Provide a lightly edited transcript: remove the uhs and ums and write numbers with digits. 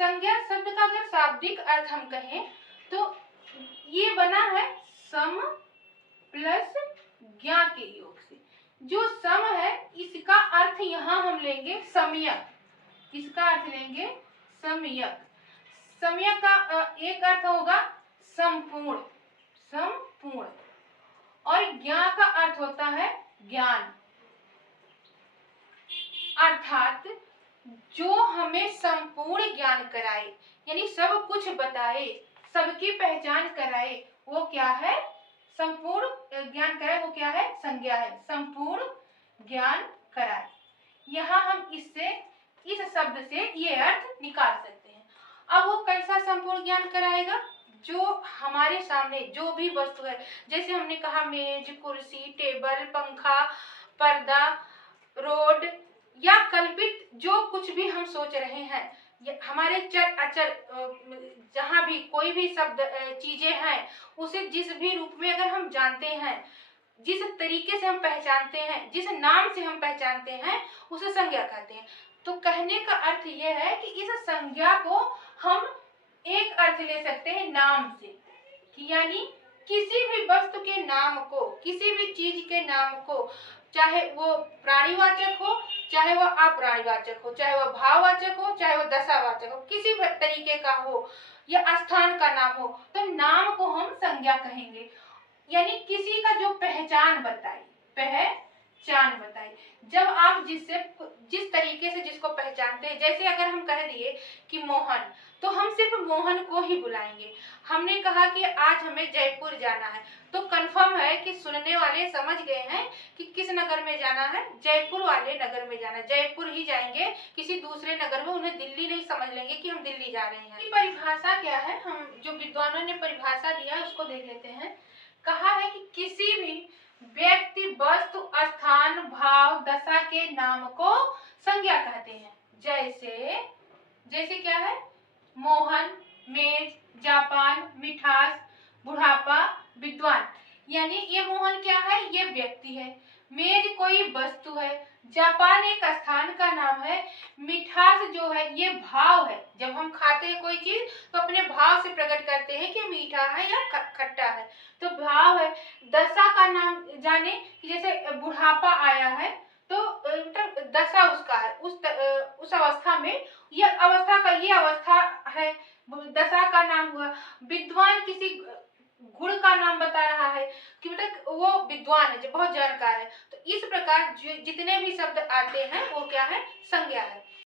संज्ञा शब्द का अगर शाब्दिक अर्थ हम कहें तो ये बना है सम प्लस ज्ञा के योग से। जो सम है इसका अर्थ यहाँ हम लेंगे सम्यक, इसका अर्थ लेंगे सम्यक। सम्यक का एक अर्थ होगा संपूर्ण, संपूर्ण, और ज्ञा का अर्थ होता है ज्ञान, अर्थात जो हमें संपूर्ण ज्ञान कराए, यानी सब कुछ बताए, सबकी पहचान कराए, वो क्या है? संपूर्ण ज्ञान कराए, वो क्या है? संज्ञा है, संपूर्ण ज्ञान कराए। यहाँ हम इससे, इस शब्द से ये अर्थ निकाल सकते हैं। अब वो कैसा संपूर्ण ज्ञान कराएगा? जो हमारे सामने जो भी वस्तु है, जैसे हमने कहा मेज, कुर्सी, टेबल, पंखा, पर्दा, रोड या कल्पित जो कुछ भी हम सोच रहे हैं, हमारे चर अचर जहाँ भी कोई भी शब्द चीजें हैं, उसे जिस भी रूप में अगर हम जानते हैं, जिस तरीके से हम पहचानते हैं, जिस नाम से हम पहचानते हैं, उसे संज्ञा कहते हैं। तो कहने का अर्थ यह है कि इस संज्ञा को हम एक अर्थ ले सकते हैं नाम से, कि यानी किसी भी वस्तु के नाम को, किसी भी चीज के नाम को, चाहे वो प्राणीवाचक हो, चाहे वो अप्राणीवाचक हो, चाहे वो भाववाचक हो, चाहे वो दशावाचक हो, किसी भी तरीके का हो, या स्थान का नाम हो, तो नाम को हम संज्ञा कहेंगे। यानी किसी का जो पहचान बताए, पहचान बताए। जब आप जिस तरीके से जिसको पहचानते हैं, जैसे अगर हम कह दिए कि मोहन, तो हम सिर्फ मोहन को ही बुलाएंगे। हमने कहा कि आज हमें जयपुर जाना है, तो कंफर्म है कि सुनने वाले समझ गए हैं कि किस नगर में जाना है, जयपुर वाले नगर में जाना है, जयपुर ही जाएंगे, किसी दूसरे नगर में, उन्हें दिल्ली नहीं समझ लेंगे कि हम दिल्ली जा रहे हैं। परिभाषा क्या है, हम जो विद्वानों ने परिभाषा दिया है उसको देख लेते हैं। कहा है कि किसी भी व्यक्ति, वस्तु, स्थान, भाव, दशा के नाम को संज्ञा कहते हैं। जैसे क्या है? मोहन, मेज, जापान, मिठास, बुढ़ापा, विद्वान। यानी ये मोहन क्या है? ये व्यक्ति है। मेज कोई वस्तु है, जापान एक स्थान का नाम है, मिठास जो है ये भाव है। जब हम खाते हैं कोई चीज तो अपने भाव से प्रकट करते हैं कि मीठा है या खट्टा है, तो भाव है। दशा का नाम जाने कि जैसे बुढ़ापा आया है तो दशा उसका है, उस अवस्था में, ये अवस्था का, ये अवस्था है, दशा का नाम हुआ। विद्वान किसी गुण का नाम बता रहा है कि मतलब वो विद्वान है, जो बहुत जानकार है। तो इस प्रकार जितने भी शब्द आते हैं वो क्या है? संज्ञा है।